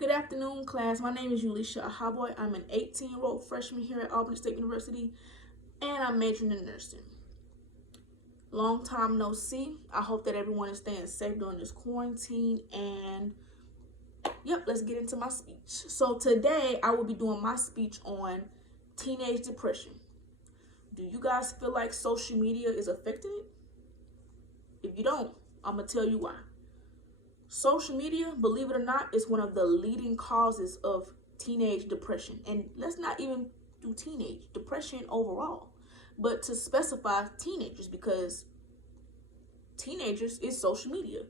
Good afternoon, class. My name is Yulisha Ahaboy. I'm an 18-year-old freshman here at Albany State University, and I'm majoring in nursing. Long time no see. I hope that everyone is staying safe during this quarantine, and let's get into my speech. So today, I will be doing my speech on teenage depression. Do you guys feel like social media is affecting it? If you don't, I'm going to tell you why. Social media, believe it or not, is one of the leading causes of teenage depression. And let's not even do teenage depression overall, but to specify teenagers, because teenagers is social media.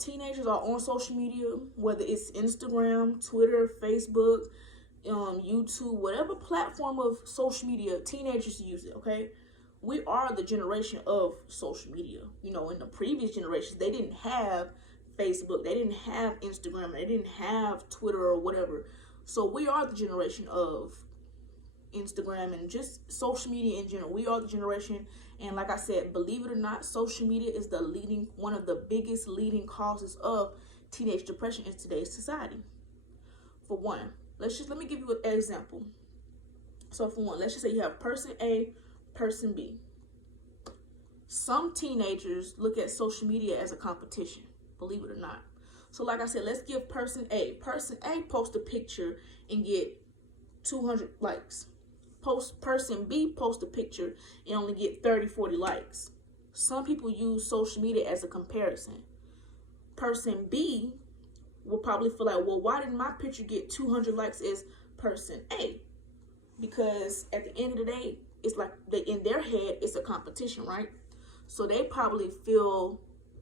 Teenagers are on social media, whether it's Instagram, Twitter, Facebook, YouTube, whatever platform of social media, teenagers use it, okay? We are the generation of social media. In the previous generations, they didn't have Facebook, they didn't have Instagram, they didn't have Twitter or whatever. So we are the generation of Instagram and just social media in general. We are the generation, and like I said, believe it or not, social media is one of the biggest leading causes of teenage depression in today's society. For one, let me give you an example. So for one, let's just say you have person A, person B. Some teenagers look at social media as a competition, believe it or not. So like I said, let's give person A. Person A post a picture and get 200 likes. Person B post a picture and only get 30, 40 likes. Some people use social media as a comparison. Person B will probably feel like, well, why didn't my picture get 200 likes as person A? Because at the end of the day, it's like in their head, it's a competition, right? So they probably feel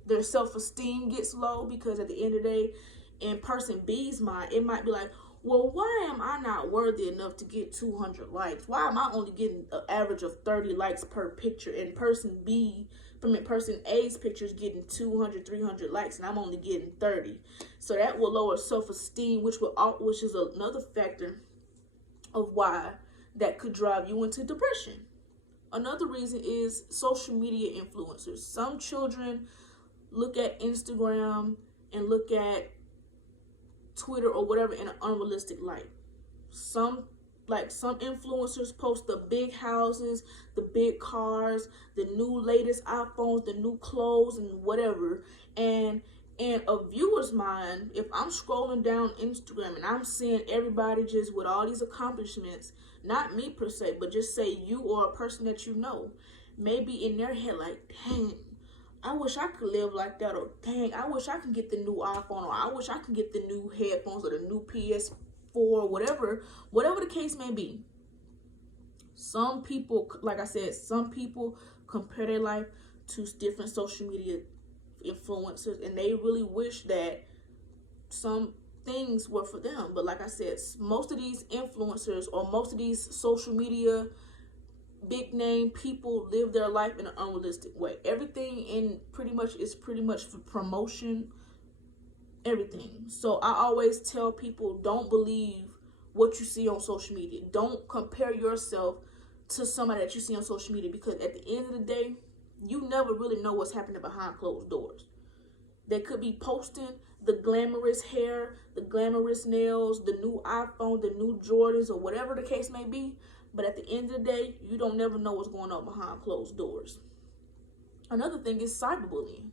their self-esteem gets low, because at the end of the day, in person B's mind, it might be like, well, why am I not worthy enough to get 200 likes? Why am I only getting an average of 30 likes per picture? And person A's picture is getting 200, 300 likes, and I'm only getting 30. So that will lower self-esteem, which is another factor of why that could drive you into depression. Another reason is social media influencers. Some children look at Instagram and look at Twitter or whatever in an unrealistic light. Some influencers post the big houses, the big cars, the new latest iPhones, the new clothes and whatever. And in a viewer's mind, if I'm scrolling down Instagram and I'm seeing everybody just with all these accomplishments, not me per se, but just say you or a person that you know, maybe in their head like, dang, I wish I could live like that, or dang, I wish I could get the new iPhone, or I wish I could get the new headphones or the new PS4, whatever the case may be. Some people, like I said, compare their life to different social media influencers, and they really wish that some things were for them. But like I said, most of these influencers or most of these social media big name people live their life in an unrealistic way. Everything is pretty much for promotion, everything. So I always tell people, don't believe what you see on social media. Don't compare yourself to somebody that you see on social media, because at the end of the day, you never really know what's happening behind closed doors. They could be posting the glamorous hair, the glamorous nails, the new iPhone, the new Jordans, or whatever the case may be. But at the end of the day, you don't never know what's going on behind closed doors. Another thing is cyberbullying.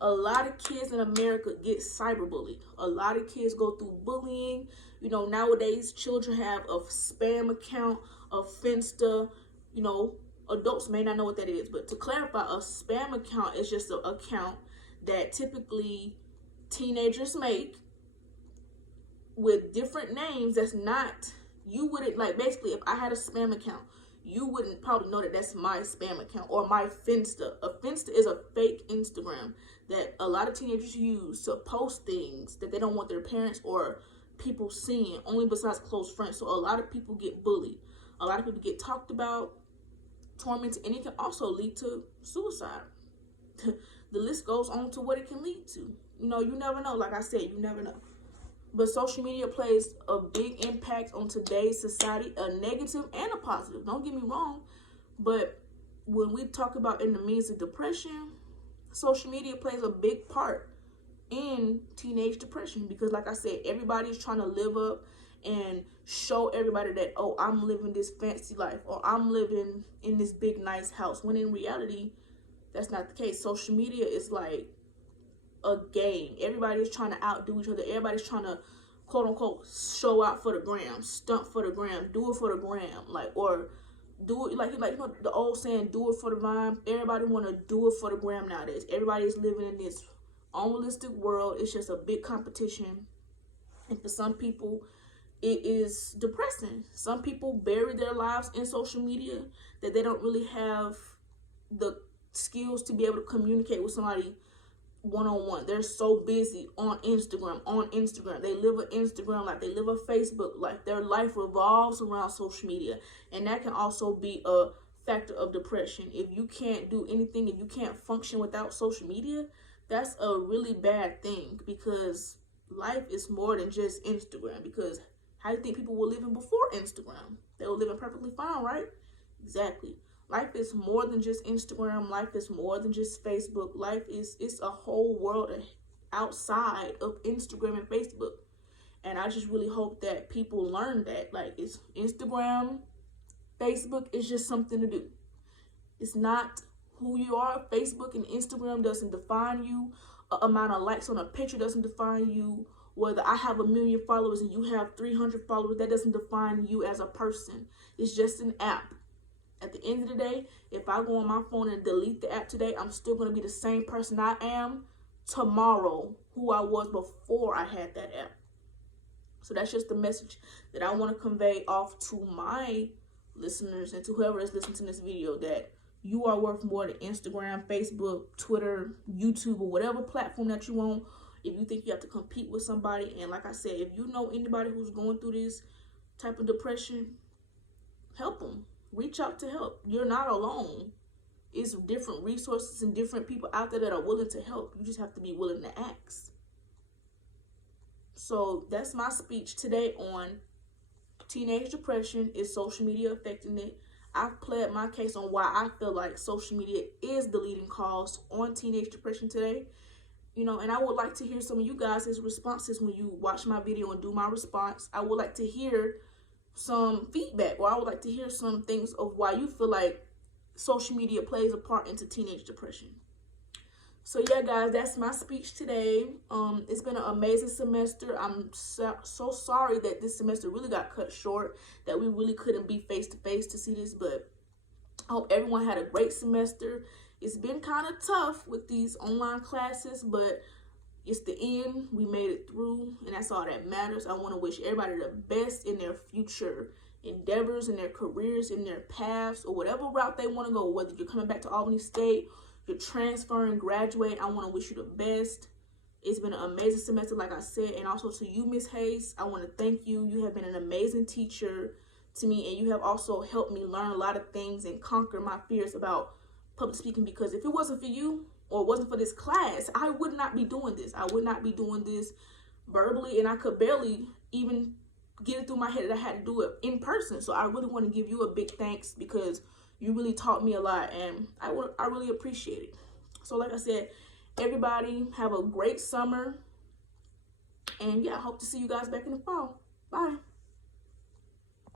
A lot of kids in America get cyberbullied. A lot of kids go through bullying. Nowadays, children have a spam account, a Finsta. Adults may not know what that is. But to clarify, a spam account is just an account that typically teenagers make with different names that's not, you wouldn't, like, basically if I had a spam account, you wouldn't probably know that that's my spam account or my Finsta. A Finsta is a fake Instagram that a lot of teenagers use to post things that they don't want their parents or people seeing, only besides close friends. So a lot of people get bullied. A lot of people get talked about, tormented, and it can also lead to suicide. The list goes on to what it can lead to. You never know. Like I said, you never know. But social media plays a big impact on today's society, a negative and a positive. Don't get me wrong. But when we talk about in the means of depression, social media plays a big part in teenage depression, because like I said, everybody's trying to live up and show everybody that, oh, I'm living this fancy life, or I'm living in this big nice house, when in reality that's not the case. Social media is like a game. Everybody's trying to outdo each other. Everybody's trying to quote unquote show out for the gram, stunt for the gram, do it for the gram, like, or do it like you know the old saying, do it for the vine. Everybody want to do it for the gram nowadays. Everybody is living in this unrealistic world. It's just a big competition, and for some people it is depressing. Some people bury their lives in social media, that they don't really have the skills to be able to communicate with somebody one-on-one. They're so busy on Instagram. They live an Instagram life, they live a Facebook life. Their life revolves around social media, and that can also be a factor of depression. If you can't do anything, if you can't function without social media, that's a really bad thing, because life is more than just Instagram. Because how do you think people were living before Instagram? They were living perfectly fine, right? Exactly. Life is more than just Instagram. Life is more than just Facebook. Life is, it's a whole world outside of Instagram and Facebook. And I just really hope that people learn that, like, it's Instagram, Facebook is just something to do. It's not who you are. Facebook and Instagram doesn't define you. Amount of likes on a picture doesn't define you. Whether I have 1 million followers and you have 300 followers, that doesn't define you as a person. It's just an app. At the end of the day, if I go on my phone and delete the app today, I'm still going to be the same person I am tomorrow, who I was before I had that app. So that's just the message that I want to convey off to my listeners and to whoever is listening to this video, that you are worth more than Instagram, Facebook, Twitter, YouTube, or whatever platform that you want. If you think you have to compete with somebody, and like I said, if you know anybody who's going through this type of depression, help them. Reach out to help. You're not alone. It's different resources and different people out there that are willing to help. You just have to be willing to ask. So that's my speech today on teenage depression. Is social media affecting it? I've pled my case on why I feel like social media is the leading cause on teenage depression today. You know, and I would like to hear some of you guys' responses when you watch my video and do my response. I would like to hear some feedback, or I would like to hear some things of why you feel like social media plays a part into teenage depression. So yeah, guys, that's my speech today. It's been an amazing semester. I'm so sorry that this semester really got cut short, that we really couldn't be face to face to see this, but I hope everyone had a great semester. It's been kind of tough with these online classes, but it's the end. We made it through, and that's all that matters. I want to wish everybody the best in their future endeavors, in their careers, in their paths, or whatever route they want to go. Whether you're coming back to Albany State, you're transferring, graduate, I want to wish you the best. It's been an amazing semester, like I said. And also to you, Miss Hayes, I want to thank you. You have been an amazing teacher to me, and you have also helped me learn a lot of things and conquer my fears about public speaking, because if it wasn't for you, or it wasn't for this class, I would not be doing this. I would not be doing this verbally, and I could barely even get it through my head that I had to do it in person. So I really want to give you a big thanks, because you really taught me a lot, and I really appreciate it. So like I said, everybody have a great summer, and yeah, I hope to see you guys back in the fall. Bye.